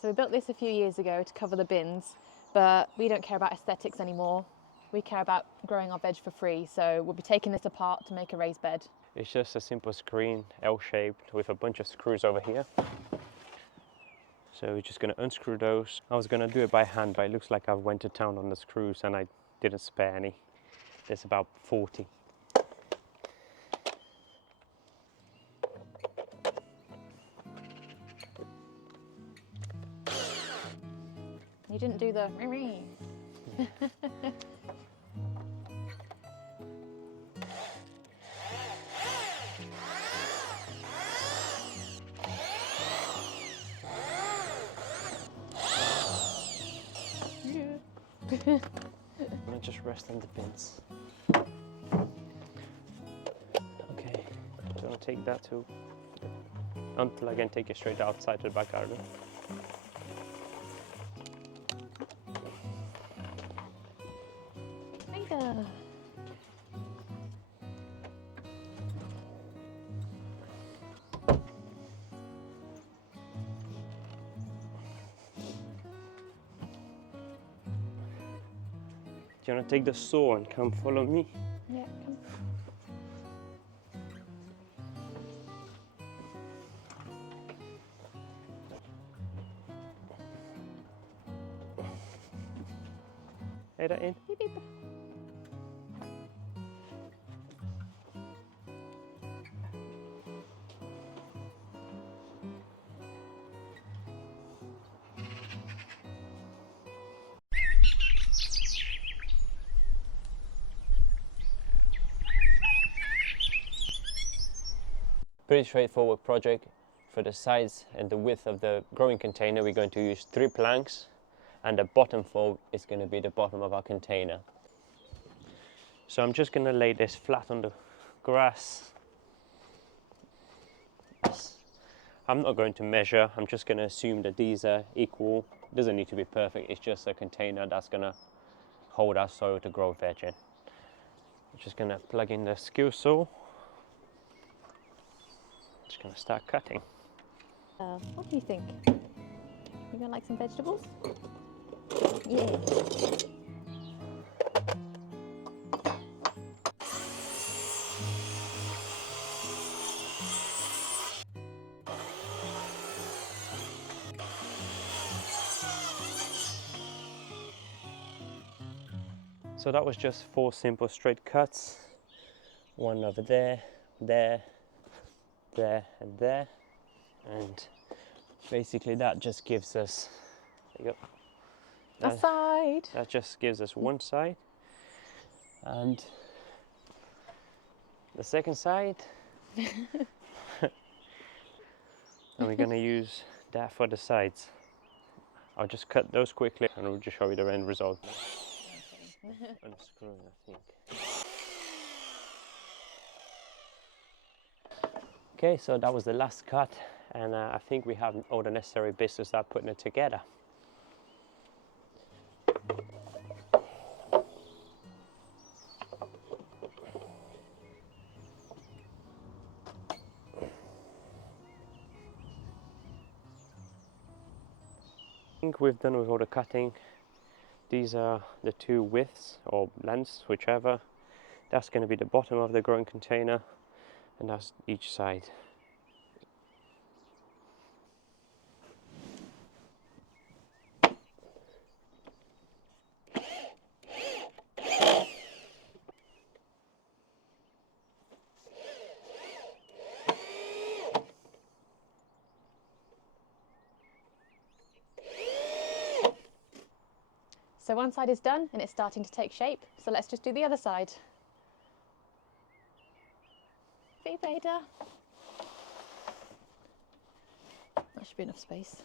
So we built this a few years ago to cover the bins, but we don't care about aesthetics anymore. We care about growing our veg for free, so we'll be taking this apart to make a raised bed. It's just a simple screen, L-shaped, with a bunch of screws over here. So we're just going to unscrew those. I was going to do it by hand, but it looks like I went to town on the screws and I didn't spare any. There's about 40. You didn't do the I'm gonna just rest on the bins. Okay, I'm gonna take that to unplug and take it straight outside to the back garden. Ada. Do you wanna take the saw and come follow me? Yeah, come. Ada, in. Beep, beep. Pretty straightforward project. For the size and the width of the growing container, we're going to use 3 planks, and the bottom fold is going to be the bottom of our container. So I'm just going to lay this flat on the grass. I'm not going to measure, I'm just going to assume that these are equal. It doesn't need to be perfect, it's just a container that's going to hold our soil to grow veg in. I'm just going to plug in the skill saw. Just going to start cutting. What do you think? You gonna like some vegetables? Yeah. So that was just 4 simple straight cuts. One over there, there, there and there. And basically that just gives us, there you go. A side. That just gives us one side. And the second side. And we're going to use that for the sides. I'll just cut those quickly and we'll just show you the end result. Unscrewing, I think. Okay, so that was the last cut, and I think we have all the necessary bits to start putting it together. I think we've done with all the cutting. These are the 2 widths or lengths, whichever. That's going to be the bottom of the growing container, and that's each side. So one side is done and it's starting to take shape. So let's just do the other side. Beep, Ada. That should be enough space.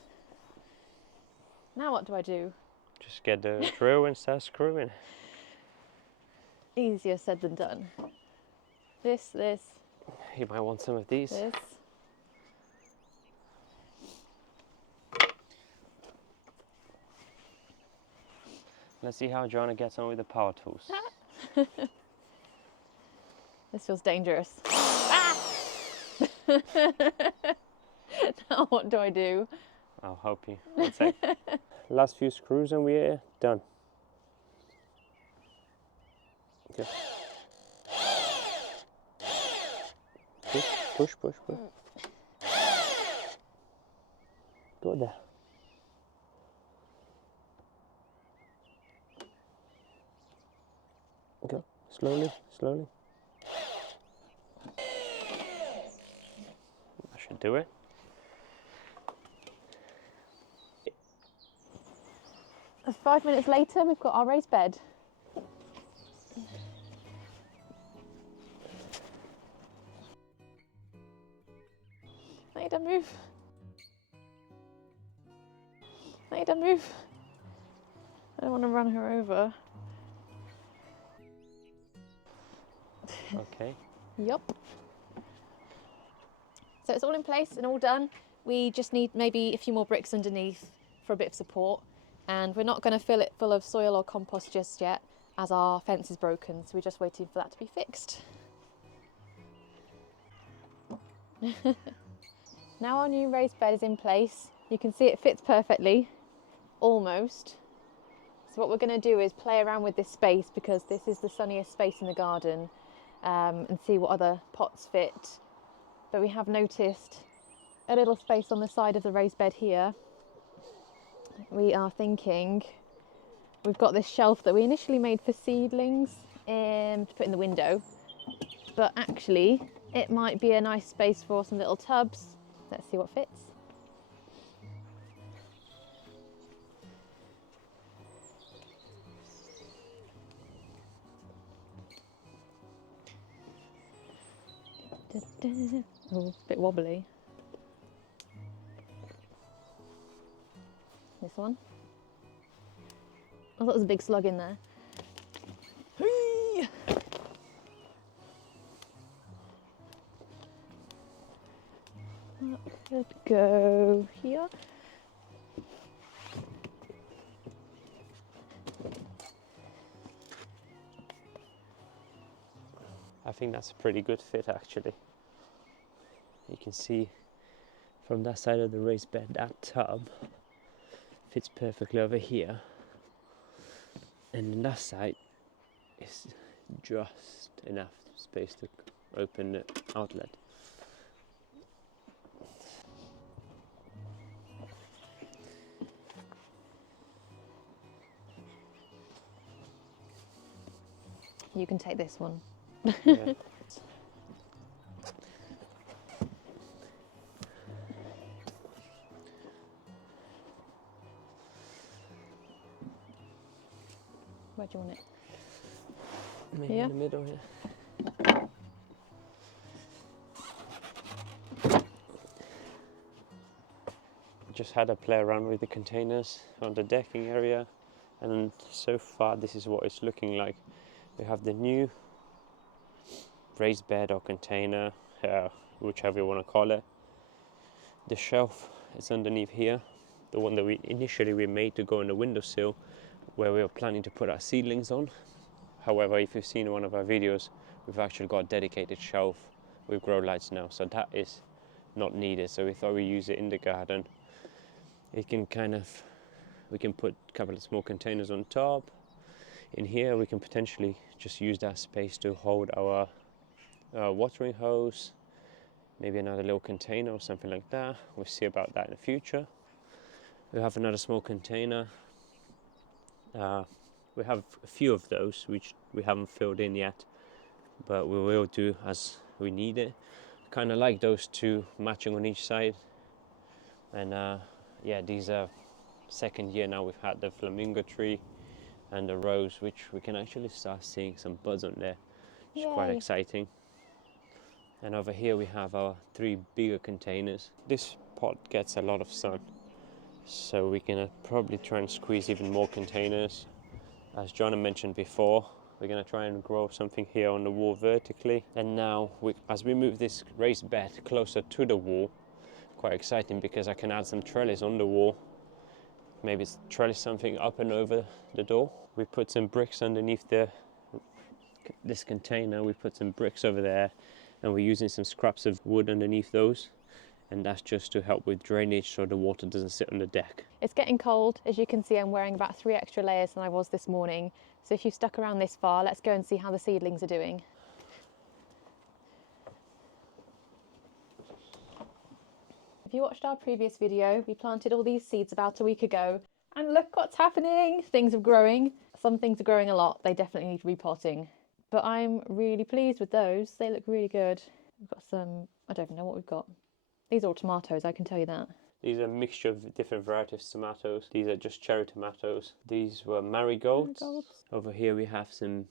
Now what do I do? Just get the drill and start screwing. Easier said than done. This, You might want some of these. this. Let's see how Joanna gets on with the power tools. This feels dangerous. Ah! Now what do I do? I'll help you. One sec. Last few screws and we're done. Okay. Push, push, push. Go there. Go. Slowly, slowly. I should do it. As 5 minutes later, we've got our raised bed. Maida, move. Maida, move. I don't want to run her over. Okay. Yup. So it's all in place and all done. We just need maybe a few more bricks underneath for a bit of support. And we're not going to fill it full of soil or compost just yet, as our fence is broken. So we're just waiting for that to be fixed. Now our new raised bed is in place. You can see it fits perfectly, almost. So what we're going to do is play around with this space, because this is the sunniest space in the garden, and see what other pots fit. But we have noticed a little space on the side of the raised bed here. We are thinking, we've got this shelf that we initially made for seedlings to put in the window, but actually it might be a nice space for some little tubs. Let's see what fits. Oh, it's a bit wobbly. This one. I thought there was a big slug in there. Whee! That could go here. I think that's a pretty good fit actually. You can see from that side of the raised bed, that tub fits perfectly over here. And on that side is just enough space to open the outlet. You can take this one. Yeah. Where do you want it? Maybe Here? in the middle here. Just had a play around with the containers on the decking area, and so far this is what it's looking like. We have the new raised bed or container, whichever you want to call it. The shelf is underneath here, the one that we initially made to go on the windowsill, where we were planning to put our seedlings on. However, if you've seen one of our videos, we've actually got a dedicated shelf with grow lights now, so that is not needed. So we thought we'd use it in the garden. It can we can put a couple of small containers on top. In here we can potentially just use that space to hold our watering hose, maybe another little container or something like that. We'll see about that in the future. We have another small container. We have a few of those which we haven't filled in yet, but we will do as we need it. Kind of like those two matching on each side. And yeah, these are second year now we've had the flamingo tree and the rose, which we can actually start seeing some buds on there, which is quite Yay. exciting. And over here we have our 3 bigger containers. This pot gets a lot of sun, so we can probably try and squeeze even more containers. As John mentioned before, we're going to try and grow something here on the wall vertically. And now, as we move this raised bed closer to the wall, quite exciting because I can add some trellis on the wall. Maybe trellis something up and over the door. We put some bricks underneath this container. We put some bricks over there, and we're using some scraps of wood underneath those. and that's just to help with drainage so the water doesn't sit on the deck. It's getting cold. As you can see, I'm wearing about 3 extra layers than I was this morning. So if you've stuck around this far, let's go and see how the seedlings are doing. If you watched our previous video, we planted all these seeds about a week ago, and look what's happening! Things are growing. Some things are growing a lot. They definitely need repotting. But I'm really pleased with those. They look really good. We've got some, I don't even know what we've got. These are all tomatoes, I can tell you that. These are a mixture of different varieties of tomatoes. These are just cherry tomatoes. These were marigolds. Over here we have some,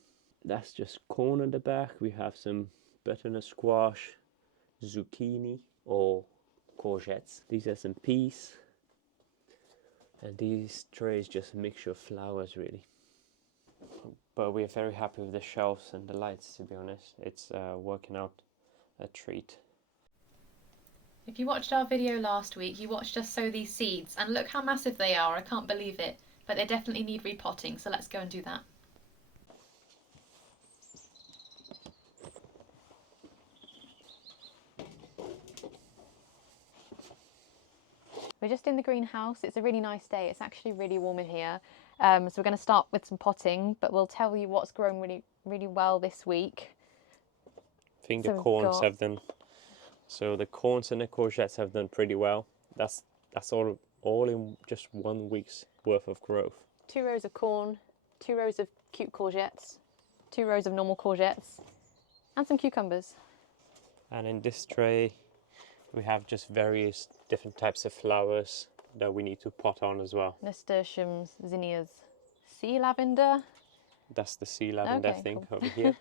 that's just corn at the back. We have some butternut squash, zucchini or courgettes. These are some peas. And these trays just a mixture of flowers really. But we're very happy with the shelves and the lights, to be honest. It's working out a treat. If you watched our video last week, you watched us sow these seeds, and look how massive they are. I can't believe it, but they definitely need repotting, so let's go and do that. We're just in the greenhouse. It's a really nice day. It's actually really warm in here. So we're going to start with some potting, but we'll tell you what's grown really, really well this week. I think the corns have done. So the corns and the courgettes have done pretty well. That's all in just 1 week's worth of growth. 2 rows of corn, 2 rows of cute courgettes, 2 rows of normal courgettes, and some cucumbers. And in this tray, we have just various different types of flowers that we need to pot on as well. Nasturtiums, zinnias, sea lavender. That's the sea lavender thing over here.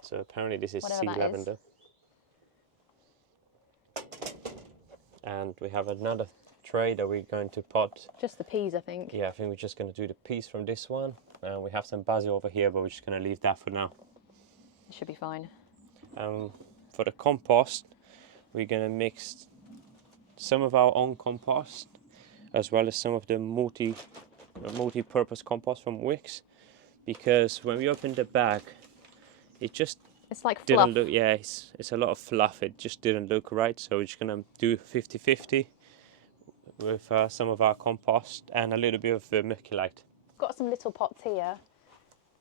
So apparently this is sea lavender. And we have another tray that we're going to pot. Just the peas, I think. Yeah, I think we're just going to do the peas from this one. And we have some basil over here, but we're just going to leave that for now. It should be fine. For the compost, we're going to mix some of our own compost as well as some of the multi-purpose compost from Wix, because when we opened the bag, it's like fluff. Look, yeah, it's a lot of fluff. It just didn't look right, so we're just gonna do 50-50 with some of our compost and a little bit of vermiculite. Got some little pots here,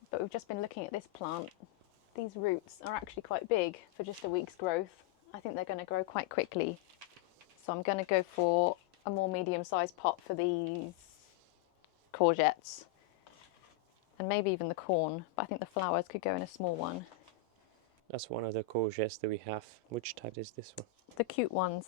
but we've just been looking at this plant. These roots are actually quite big for just a week's growth. I think they're going to grow quite quickly, so I'm going to go for a more medium-sized pot for these courgettes and maybe even the corn, but I think the flowers could go in a small one. That's one of the courgettes that we have. Which type is this one? The cute ones.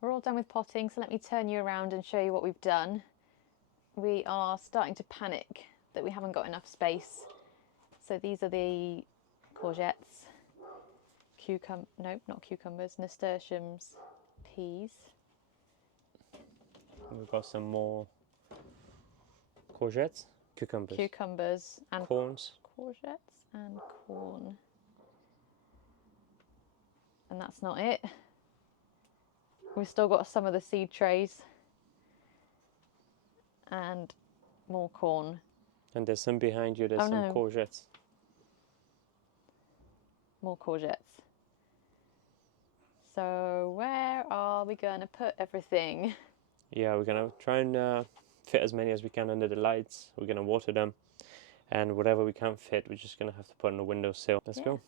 We're all done with potting, so let me turn you around and show you what we've done. We are starting to panic that we haven't got enough space. So these are the courgettes, not cucumbers, nasturtiums, peas. We've got some more courgettes, cucumbers and corns. Courgettes and corn. And that's not it. We've still got some of the seed trays and more corn. And there's some behind you, there's some courgettes. More courgettes. So where are we going to put everything? Yeah, we're going to try and fit as many as we can under the lights. We're going to water them, and whatever we can't fit, we're just going to have to put on the windowsill. Let's go. Let's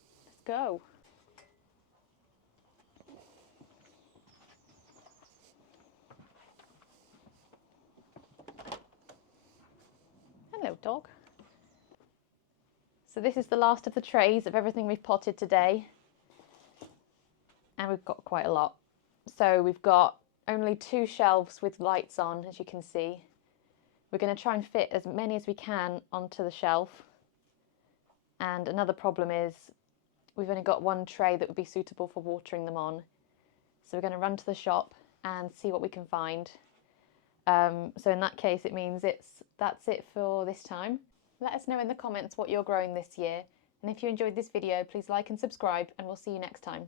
go. Hello, dog. So this is the last of the trays of everything we've potted today. And we've got quite a lot. So we've got only 2 shelves with lights on, as you can see. We're going to try and fit as many as we can onto the shelf. And another problem is we've only got 1 tray that would be suitable for watering them on. So we're going to run to the shop and see what we can find. So in that case, it means that's it for this time. Let us know in the comments what you're growing this year. And if you enjoyed this video, please like and subscribe, and we'll see you next time.